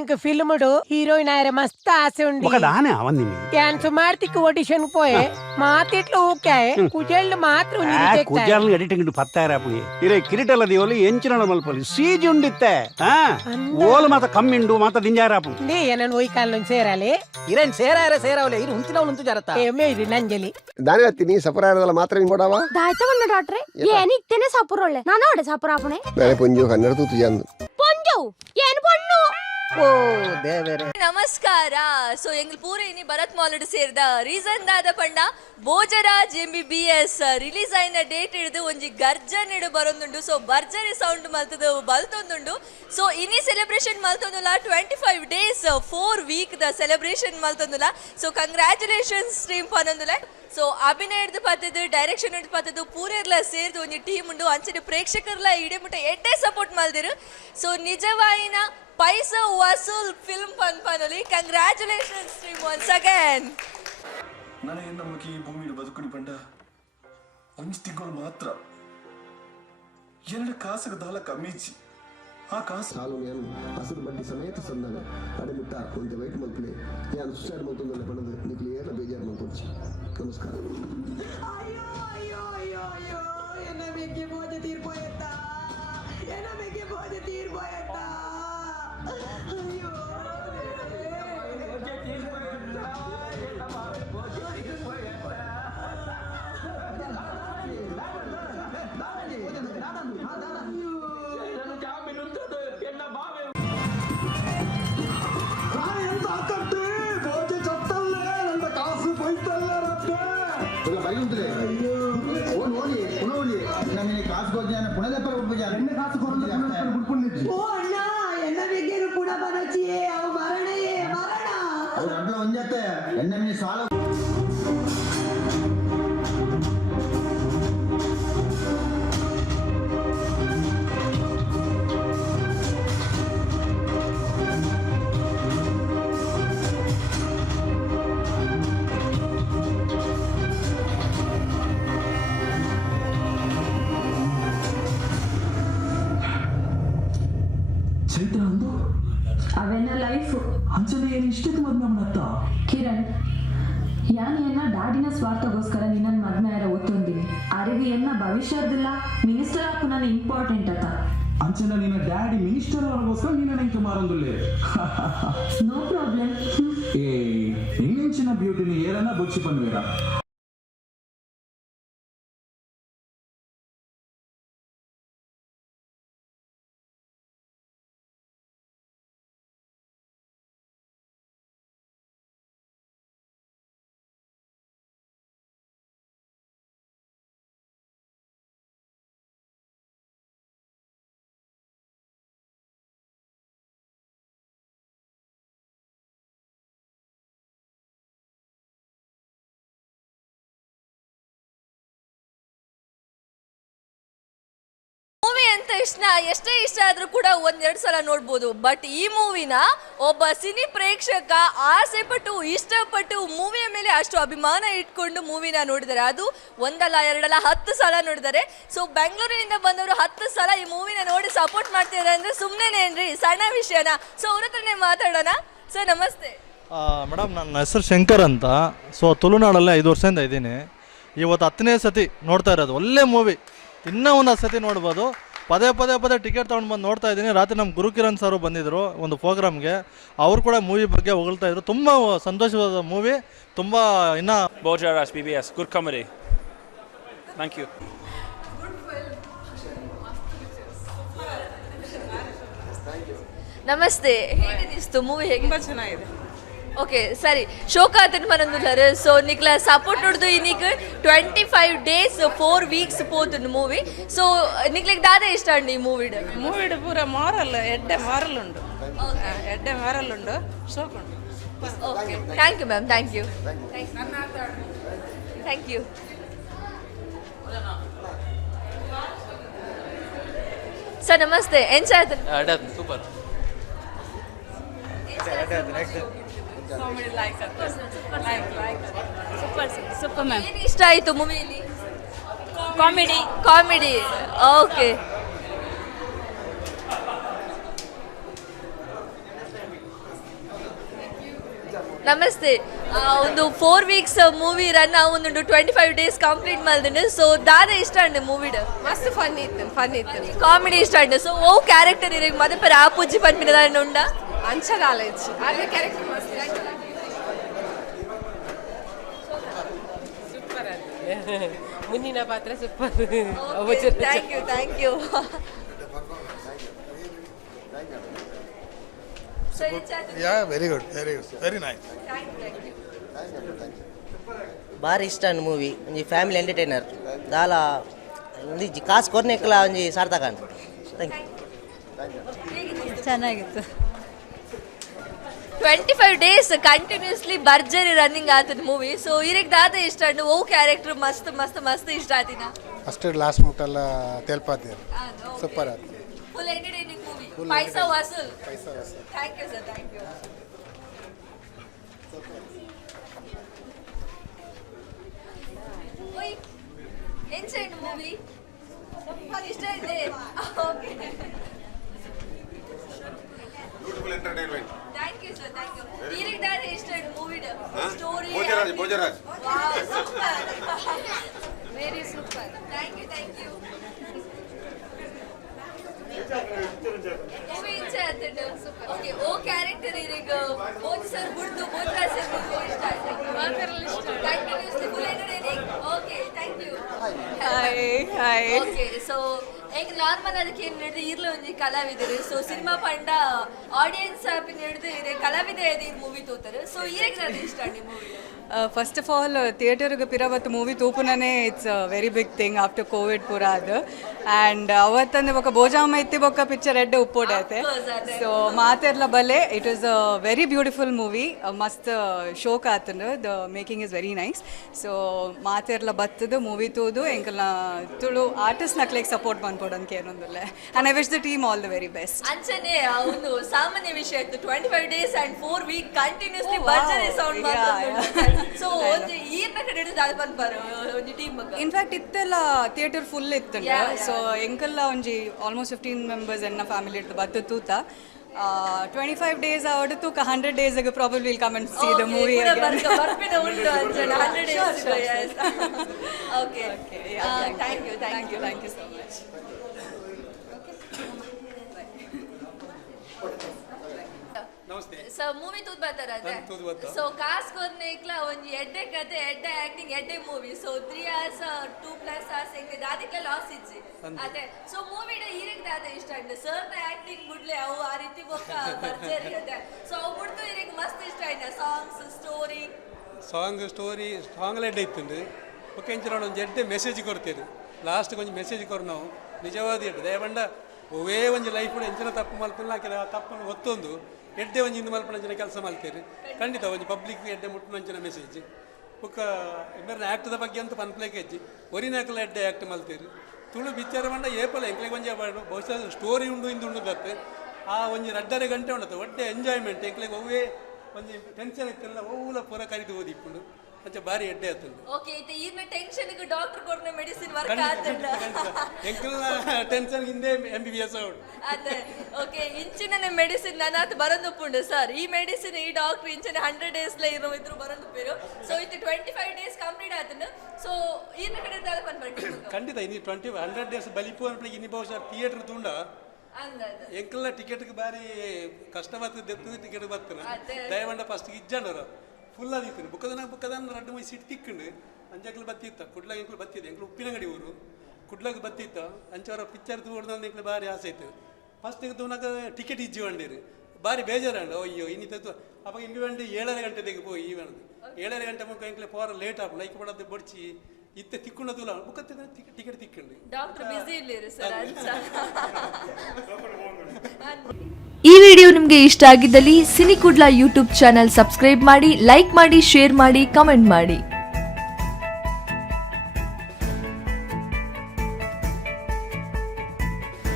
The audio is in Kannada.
ಎಂಕ್ ಫಿಲ್ಮ್ಡು ಹೀರೋಯಿನ್ ಆಯ್ರೆ ಮಸ್ತ್ ಆಸೆ ಉಂಡಿ ఒకదానే అవన్నీ ಡ್ಯಾನ್ಸ್ ಮಾಡ್ತಿಕ್ ಆಡಿಷನ್ ಪೋಯೆ ಮಾತಿಟ್ಲು ಊಕ್ಯಾಯ್ ಕುಜೆಲ್ಡ್ ಮಾತ್ರ ಕುಜಾಲ್ని ಎಡಿಟಿಂಗ್ ಪತ್ತಾಯರಾಪುಗೆ ಇರೆ ಕಿರೀಟಲ ದಿವಲಿ ಎಂಚಿನ ಮಲ್ಪಲಿ ಸೀಜಿ ಉಂಡಿತ್ತೆ ಓಲ್ ಮಾತ ಕಮ್ಮಿಂಡು ಮಾತ ದಿಂಜಾರಾಪು ನೇ ಏನನ್ ಒಯ್ ಕಾಲ್ ಸೇರಾಲೆ ಇರೇನ್ ಸೇರಾವಲೆ ಇರು ಹುಂತಿನವಳು ಉಂಟು ಜರತ ಏಮೇ ಇದು ನಂಜಲಿ ದಾನಿ ಹತ್ತೀನಿ ಸಪರಾಯದಲ್ಲ ಮಾತ್ರ ಕೊಡವ ದಾಯ್ತವನ್ನ ಡಾಕ್ಟ್ರೆ ಏನ್ ಇಕ್ತೇನೆ ಸಪುರೊಳ್ಳೆ ನಾನು ಅವಡೆ ಸಪುರಾಪುಣೆ ನಾಳೆ ಪೊಂಜು 12 ತೂತು ಜಂದು ಪೊಂಜು ಏನು ಪೊಣ್ಣು ಓ ದೇವರೇ ನಮಸ್ಕಾರ. ಸೊ ಎಂಗ್ ಪೂರ ಇನಿ ಭರತ್ ಮಾಲ್ಡ್ ಸೇರ್ದ ರೀಸನ್ ದಾದ ಪಂಡ ಭೋಜರಾಜ್ MBBS ರಿಲೀಸ್ ಆಯ್ನ ಡೇಟ್ ಹಿಡಿದು ಒಂಜಿ ಗರ್ಜನ್ ಇಡು ಬರೊಂದುಂಡು. ಸೊ ಭರ್ಜರಿ ಸೌಂಡ್ ಮಲ್ತದು ಬಲ್ತೊಂದುಂಡು. ಸೊ ಇನಿ ಸೆಲೆಬ್ರೇಷನ್ ಮಲ್ತೊಂದುಲ 25 days 4 week ದ ಸೆಲೆಬ್ರೇಷನ್ ಮಲ್ತೊಂದುಲ. ಸೊ ಕಂಗ್ರಾಚುಲೇಷನ್ಸ್ ಟೀಮ್ ಪನೊಂದುಲ. ಸೊ ಅಭಿನಯ ಹಿಡಿದು ಪತ್ತದು ಡೈರೆಕ್ಷನ್ ಹಿಡಿದು ಪತ್ತದು ಪೂರೆರ್ಲ ಸೇರ್ದು ಒಂಜಿ ಟೀಮ್ ಉಂಡು. ಅಂಚನೆ ಪ್ರೇಕ್ಷಕರ್ಲ ಇಡೀ ಮುಟ್ಟ ಎಡ್ಡೆ ಸಪೋರ್ಟ್ ಮಲ್ದಿರು. ಸೊ ನಿಜವಾಯಿನ ಪೈಸಾ ವಸೂಲ್ ಫಿಲ್ಮ್ ಪನ್ಪನಲಿ ಕಂಗ್ರಾಚುಲೇಷನ್ಸ್ ಟೀಮ್ ಒನ್ಸ್ ಅಗೇನ್. ನನಗೆ ನಮಗೆ ಈ ಭೂಮಿಯಲ್ಲಿ ಬದುಕುನಿ ಪಂಡ ಒಂಜಿಗೋಲ್ ಮಾತ್ರ ಎರಡು ಕಾಸು ದಾಲ ಕಮ್ಮಿಚ್ಚಿ ಆ ಕಾಸು ಸಾಲು నేను అసలు బడ్డి సమేత సందగా అడిముట్ట కొంత వెయిట్ మల్పలే నేను సుసైడ్ అవుతుందన్న పడదు నీకు ఏర్ల బేజారు మల్పొచ్చి నమస్కారం అయ్యో అయ్యో అయ్యో అయ్యో ఎన్న మెక్కి పోజ తీర్పోయెత్తా ఎన్న మెక్కి పోజ తీర్పోయెత్తా అయ్యో ಅವೆಲ್ಲ ಲೈಫ್ ಅಂಚನೆ ಏನು ಇಷ್ಟಕ್ಕೆ ಮದ್ವೆ ಮಾಡತ್ತ ಕಿರಣ್ ಯಾನಿಯನ್ನ ಡ್ಯಾಡಿನ ಸ್ವಾರ್ಥಗೋಸ್ಕರ ನಿನ್ನ ಮದ್ವೆ ಯಾರ ಒತ್ತೊಂದಿನಿ ಅರಿವಿಯನ್ನ ಭವಿಷ್ಯದಿಲ್ಲ ಮಿನಿಸ್ಟರ್ ಆಕು ನಾನು ಇಂಪಾರ್ಟೆಂಟ್ ಅತ್ತ ಅಂಚನ ನಿನ್ನ ಡ್ಯಾಡಿ ಮಿನಿಸ್ಟರ್ ಅವರಿಗೋಸ್ಕರ ನೀನು ನನಗೆ ಮಾರೊಂದುಲ್ಲೆ ನೋ ಪ್ರಾಬ್ಲಮ್ ಏ ಇಂಚಿನ ಬ್ಯೂಟಿನಿ ಏರನ್ನ ಬುಚ್ಚಿ ಪನ್ವೇರ ಮೂವಿ ಅಂತ ಎಷ್ಟೇ ಇಷ್ಟ ಆದ್ರೂ ಕೂಡ ಒಂದೆರಡು ಸಲ ನೋಡ್ಬೋದು. ಬಟ್ ಈ ಮೂವಿನ ಒಬ್ಬ ಸಿನಿ ಪ್ರೇಕ್ಷಕ ಆಸೆ ಪಟ್ಟು ಇಷ್ಟಪಟ್ಟು ಮೂವಿಯ ಮೇಲೆ ಅಷ್ಟು ಅಭಿಮಾನ ಇಟ್ಕೊಂಡು ಮೂವಿನ ನೋಡಿದ್ದಾರೆ. ಅದು ಒಂದಲ್ಲ ಎರಡಲ್ಲ 10 ಸಲ ನೋಡಿದ್ದಾರೆ. ಸೊ ಬೆಂಗಳೂರಿನಿಂದ ಬಂದವರು 10 ಸಲ ಈ ಮೂವಿನ ನೋಡಿ ಸಪೋರ್ಟ್ ಮಾಡ್ತಿದ್ದಾರೆ ಅಂದ್ರೆ ಸುಮ್ಮನೆನೇನ್ರಿ, ಸಣ್ಣ ವಿಷಯನ. ಸೊ ಅವ್ರ ಹತ್ರನೇ ಮಾತಾಡೋಣ. ಸರ್ ನಮಸ್ತೆ. ಮೇಡಮ್, ನನ್ನ ಹೆಸರು ಶಂಕರ್ ಅಂತ. ಸೊ ತುಳುನಾಡಲ್ಲೇ 5 ವರ್ಷದಿಂದ ಇದ್ದೀನಿ. ಇವತ್ತು 10ನೇ ಸತಿ ನೋಡ್ತಾ ಇರೋದು. ಒಳ್ಳೆ ಮೂವಿ, ಇನ್ನೂ ಒಂದು ಸತಿ ನೋಡ್ಬೋದು. ಪದೇ ಟಿಕೆಟ್ ತೊಗೊಂಡು ಬಂದು ನೋಡ್ತಾ ಇದ್ದೀನಿ. ರಾತ್ರಿ ನಮ್ಮ ಗುರುಕಿರಣ್ ಸರ್ ಬಂದಿದ್ದರು ಒಂದು ಪ್ರೋಗ್ರಾಮ್ಗೆ. ಅವರು ಕೂಡ ಮೂವಿ ಬಗ್ಗೆ ಹೊಗಳ್ತಾ ಇದ್ರು. ತುಂಬ ಸಂತೋಷವಾದ ಮೂವಿ. ತುಂಬ ಇನ್ನು Bojaraj MBBS, good comedy. Thank you. ನಮಸ್ತೆ, ಹೇಗನಿಸ್ತು ಮೂವಿ? ಹೇಗೆ? ತುಂಬ ಚೆನ್ನಾಗಿದೆ. ಓಕೆ ಸರಿ, ಶೋಕಾತನ್ ಮನಂದುಲ್ಲರು. ಸೊ ನಿಕ್ಲ ಸಪೋರ್ಟ್ ನೋಡ್ದು ಇನ್ನಿಕ್ 25 days 4 weeks ಪೋತುಂಡು ಮೂವಿ. ಸೊ ನಿಕ್ಲಿಗೆ ದಾದ ಇಷ್ಟ ಅಂಡಿ ಈ ಮೂವಿಡ್ ಪೂರ ಮಾರಲ್ ಎಡ್ಡೆ ಮಾರಲ್ ಉಂಡು. ಎಡ್ಡೆ ಮಾರಲ್ ಉಂಡು, ಶೋಕುಂಡು. Okay, thank you ma'am. Thank you. Thank you. Sir ನಮಸ್ತೆ. ಎಂಚ ಆಯ್ತು? ಸೂಪರ್. Super ma'am. ಏನು ಇಷ್ಟ ಆಯಿತು ಮೂವಿಯಲ್ಲಿ? ಕಾಮಿಡಿ. ಓಕೆ ನಮಸ್ತೆ. ಒಂದು 4 weeks ಮೂವಿ ರನ್ ಒಂದು 25 days ಕಂಪ್ಲೀಟ್ ಮಾಡಿದ್ರೆ. ಸೊ ದಾದ ಇಷ್ಟ ಅಂಡೆ ಮೂವಿಡ್ ಮಸ್ತ್ ಫನ್ ಇತ್ತು ಕಾಮಿಡಿ ಇಷ್ಟ ಅಂಡೆ. ಸೊ ಓ ಕ್ಯಾರೆಕ್ಟರ್ ಇರಗೆ ಮದ ಪರ ಆಪುಜಿ ಪನ್ಪಿನ ದಾನ ಉಂಡ ಅಂಚ ನಾಲೆಜ್ ಅದೇ ಕ್ಯಾರೆಕ್ಟರ್ ಮಸ್ತ್ ಸೂಪರ್ ಅದು ಮುಂದಿನ ಪಾತ್ರ super. Thank you very good very nice. ಭಾರಿ ಇಷ್ಟ ಮೂವಿ ಒಂಜಿ ಫ್ಯಾಮಿಲಿ ಎಂಟರ್ಟೈನರ್ ದಾಲ ಒಂಜಿ ಕಾಸು ಕೊರ್ನೆಕ್ಕಲ ಒಂಜಿ ಸಾರ್ಥಕ. ಚೆನ್ನಾಗಿತ್ತು. 25 days ಕಂಟಿನ್ಯೂಸ್ಲಿ ಭರ್ಜರಿ ರನ್ನಿಂಗ್ ಆತದ ಮೂವಿ. ಸೊ ಇರಗೆ ದಾದ ಇಷ್ಟ ಅಂಡು ಓ ಕ್ಯಾರೆಕ್ಟರ್ ಮಸ್ತ್ ಮಸ್ತ್ ಮಸ್ತ್ ಇಷ್ಟ ಆತಿನ. ಫಸ್ಟ್ ಲಾಸ್ಟ್ ಮುಟ್ಟೆಲ್ಲ ತೆಲ್ಪಾದ್ಯಾರು ಸೂಪರ್ ಆಯ್ತು. Full entertaining movie. ಪೈಸಾ ವಸೂಲ್. Thank you sir. Thank you. ಓಯ್ ಎಂಚೈನ್ ಮೂವಿ ಸೂಪರ್ ಇಷ್ಟ ಇದೆ. Okay beautiful entertainment. Thank you sir. Thank you. ಇರಗೆ ದಾದ ಇಷ್ಟ ಅಂಡು movie story Bhojaraj wow super very super. Thank you movie ಇಷ್ಟ ಆಯ್ತು. ಓಕೆ ಓ ಕ್ಯಾರೆಕ್ಟರ್ ಇರಗ ಬೋಜ್ ಸರ್ ಬುಡ್ದು ಬೋಜರಾಜ್ ಸರ್ ಮೂವಿ ಇಷ್ಟ ಆಯ್ತು. ಮಾಕರಲ್ಲ ಇಷ್ಟ continuously full entertaining. Okay thank you. Hi okay so ಹೆಂಗ್ ನಾರ್ಮಲ್ ಅದಕ್ಕೆ ಏನು ನಡೆದು ಇರ್ಲಿ ಒಂಜಿ ಕಲಾವಿದರು. ಸೊ ಸಿನಿಮಾ ಪಂಡ ಆಡಿಯನ್ಸ್ ಆಪಿನ ಹಿಡಿದು ಇರೇ ಕಲಾವಿದ ಇದು ಮೂವಿ ತೋತಾರೆ. ಸೊ ಇರಗೆ ಅದು ಇಷ್ಟ ಅಂಡಿ ಮೂವಿ. ಫಸ್ಟ್ ಆಫ್ ಆಲ್ ಥಿಯೇಟರ್ಗೆ ಪಿರವತ್ತು ಮೂವಿ ತೂಪುನೇ it's very big thing after COVID ಪೂರ ಅದು. ಆ್ಯಂಡ್ ಅವತ್ತಂದ್ರೆ ఒక భోజామ ఎత్తి ఒక పిక్చర్ ఎడ్ಡೆ ఉప్పోడు అయితే. సో మాతెర్ల బలే it is a very beautiful movie. మస్త్ ಶೋಕ್ ಆತಂದು the making is very nice. So ಮಾತೆರ್ಲ ಬತ್ತದು ಮೂವಿ ತೂದು ಎಂಕಲ್ನ ತುಳು ಆರ್ಟಿಸ್ಟ್ ನಕ್ಲೆಗ್ ಸಪೋರ್ಟ್ ಮಾಡ್ಕೊಡೋದಕ್ಕೆ ಏನೊಂದಿಲ್ಲ. And I wish the team all the very best. ಅಂಚನೆ ಒಂದು ಸಾಮಾನ್ಯ ವಿಷಯ ಇತ್ತು. 25 days and 4 weeks ಕಂಟಿನ್ಯೂಸ್ಲಿ ಭರ್ಜರಿ ಸೌಂಡ್ ಮಾಡ್ತಾರೆ. ಸೊ ಒಂದು ಈರ್ನ ಕಡೆ ಹಿಡಿದು ಅದು ಬಂದ್ಬಾರ ಒಂದು ಟೀಮ್ ಬಗ್ಗೆ. ಇನ್ಫ್ಯಾಕ್ಟ್ ಇತ್ತೆಲ್ಲ ಥಿಯೇಟರ್ ಫುಲ್ ಇತ್ತು. ಸೊ ಎಂಕಲ್ಲ ಒಂಜಿ ಆಲ್ಮೋಸ್ಟ್ 15 members ಎನ್ನ ಫ್ಯಾಮಿಲಿ ಇಟ್ಟು ಬತ್ತು ತೂತ 25 days ಆವಡು ತೂಕ 100 days probably will come and see the movie. ಬರ್ಪಿನ ಉಂಟು ಅಂಚನೆ 100 days. Okay thank you so much. So movie ತೂದ್ ಬರ್ತಾರ ಸೊ ಕಾಸ್ ಕೊರ್ನೇಕ್ಲ ಒಂಜಿ ಎಡ್ಡೆ ಕತೆ ಎಡ್ಡೆ ಆಕ್ಟಿಂಗ್ ಎಡ್ಡೆ ಮೂವಿ. ಸೊ 3 hours 2+ hours ಹೆಂಗೆ ದಾದಿಕ್ಲ ಲಾಸ್ ಇಜ್ಜಿ ಅದೇ. ಸೊ ಮೂವಿಡ ಇರಗೆ ದಾದ ಇಷ್ಟ ಅಂಡೆ ಸರ್ನ ಆಕ್ಟಿಂಗ್ ಬಿಡ್ಲೆ ಅವು ಆ ರೀತಿ ಬೊಕ್ಕ ಭರ್ಜರಿ ಅದೇ. ಸೊ ಅವು ಬಿಡ್ತು ಇರಗೆ ಮಸ್ತ್ ಇಷ್ಟ ಆಯ್ನ ಸಾಂಗ್ಸ್ ಸ್ಟೋರಿ ಸಾಂಗ್ಲ ಎಡ್ಡೆ ಇತ್ತುಂಡು ಓಕೆ ಇಂಚ ಒಂದು ಎಡ್ಡೆ ಮೆಸೇಜ್ ಕೊಡ್ತೀರಿ ಲಾಸ್ಟ್ ಕೊಂಚ ಮೆಸೇಜ್ ಕೊರು ನಾವು ನಿಜವಾದ ಎಡ್ಡೆ ದಯಬಂಡ ಒವೇ ಒಂಜಿ ಲೈಫ್ ಎಂಚಿನ ತಪ್ಪು ಮಲ್ಪಿಲ್ಲ ಹಾಕಿದ ಆ ತಪ್ಪನ್ನು ಒತ್ತೊಂದು ಎಡ್ಡೆ ಒಂಜಿ ಇಂದು ಮಲ್ಪನಂಚಿನ ಕೆಲಸ ಮಲ್ತೀರಿ ಖಂಡಿತ ಒಂಜಿ ಪಬ್ಲಿಕ್ ಎಡ್ಡೆ ಮುಟ್ಟನಂಚಿನ ಮೆಸೇಜ್ ಬುಕ್ಕ ಇಬ್ಬರನ್ನ ಆ್ಯಕ್ಟದ ಬಗ್ಗೆ ಅಂತ ಪನ್ಪ್ಲೇಕ್ ಹೆಜ್ಜಿ ಒರಿನಾಕಲ ಎಡ್ಡೆ ಆ್ಯಕ್ಟ್ ಮಲ್ತೀರಿ ತುಳು ವಿಚಾರ ಬಂಡ ಏಪಲ್ಲ ಎಂಕ್ಲೆಗೆ ಒಂಜಿ ಬಹುಶಃ ಸ್ಟೋರಿ ಉಂಡು ಇಂದು ಉಂಡುದತ್ತೆ ಆ ಒಂಜಿ 2.5 ಗಂಟೆ ಉಂಡತ್ತೆ ಒಡ್ಡೆ ಎಂಜಾಯ್ಮೆಂಟ್ ಎಂಕ್ಲೆಗೆ ಒವ್ವೇ ಒಂಜಿ ಟೆನ್ಷನ್ ಇತ್ತಿಲ್ಲ ಒವ್ವುಲ ಪೂರ ಕರಿದು ಓದಿಪ್ಪುಂಡು ಅಂಚ ಬಾರಿ ಎಡ್ಡೆ ಆತುಂಡು. ಓಕೆ ಇತ್ತೆ ಈರ್ನ ಟೆನ್ಷನ್ ಗೆ ಡಾಕ್ಟರ್ ಕೊರ್ನ ಮೆಡಿಸಿನ್ ವರ್ಕ್ ಆತಂಡ ಎಂಕಲ್ನ ಟೆನ್ಷನ್ ಹಿಂದೆ MBBS ಔಟ್ ಅದೇ. ಓಕೆ ಇಂಚಿನ ಮೆಡಿಸಿನ್ ನನಾತ್ ಬರಂದುಪ್ಪುಂಡು ಸರ್ ಈ ಮೆಡಿಸಿನ್ ಈ ಡಾಕ್ಟರ್ ಇಂಚಿನ 100 days ಲ ಇದ್ರು ಬರಂದುಪ್ಪೇರು. ಸೊ ಇತ್ತೆ 25 days ಕಂಪ್ಲೀಟ್ ಆತಂಡು. ಸೊ ಈರ್ನ ಕಡೆ ದಾಲ ಪನ್ಪರ್ಟಿ ಖಂಡಿತ ಇನ್ನು 100 days ಬಲಿಪು ಅನ್ಪಲಿಗೆ ಇನ್ನು ಬಹುಶಃ ಥಿಯೇಟರ್ ತುಂಡ ಎಂಕಲ್ನ ಟಿಕೆಟ್ಗೆ ಬಾರಿ ಕಷ್ಟವಾಗ್ತದೆ ದೆತ್ತು ಟಿಕೆಟ್ ಬರ್ತಾನೆ ದಯವಂಡ ಫಸ್ಟ್ ಇಜ್ಜಂಡರು ಫುಲ್ ಆದಿತ್ತು ಬುಕ್ಕದನ 2-3 ಸೀಟ್ ತಿಕ್ಕೊಂಡು ಅಂಜಕ್ಲು ಬತ್ತಿತ್ತ ಕುಡ್ಲಾಗ ಎಂಕ್ಲು ಬತ್ತಿದ್ದೆ ಎಂಕ್ಲು ಉಪ್ಪಿನಂಗಡಿ ಊರು ಕುಡ್ಲಾಗ ಬತ್ತಿತ್ತ ಅಂಚವರ ಪಿಕ್ಚರ್ ತೋಡ್ದಂದು ಎಂಕ್ಲು ಬಾರಿ ಆಸೆ ಆಯ್ತು. ಫಸ್ಟ್ ತೂನಾಗ ಟಿಕೆಟ್ ಇಜ್ಜಿ ಬಂಡಿರಿ ಬಾರಿ ಬೇಜಾರಂಡು ಅಯ್ಯೋ ಇನ್ನಿತ್ತು ಅವಾಗ ಇಂಬಿ ಬಂಡಿ 7:30 ಗಂಟೆಗೆ ಹೋಗಿ ಈ ಬಂದು 7:30 ಗಂಟೆ ಮುಖ ಎಂಕ್ಲೆ ಪೋರ ಲೇಟ್ ಆಪು ಲೈಕ್ ಪಡೋದು ಬಡ್ಚಿ ಇತ್ತೆ ತಿಕ್ಕೊಂಡ ತೂಲ ಬುಕ್ಕತ್ತಿನ ಟಿಕೆಟ್ ತಿಕ್ಕೊಂಡು ಡಾಕ್ಟರ್ ಬಿಸಿ ಇಲ್ಲಿರಿ ಸರ್ ಅಂಚ. ಈ ವಿಡಿಯೋ ನಿಮಗೆ ಇಷ್ಟ ಆಗಿದ್ದಲ್ಲಿ ಸಿನಿಕುಡ್ಲ ಯೂಟ್ಯೂಬ್ ಚಾನೆಲ್ ಸಬ್ಸ್ಕ್ರೈಬ್ ಮಾಡಿ, ಲೈಕ್ ಮಾಡಿ, ಶೇರ್ ಮಾಡಿ, ಕಮೆಂಟ್ ಮಾಡಿ.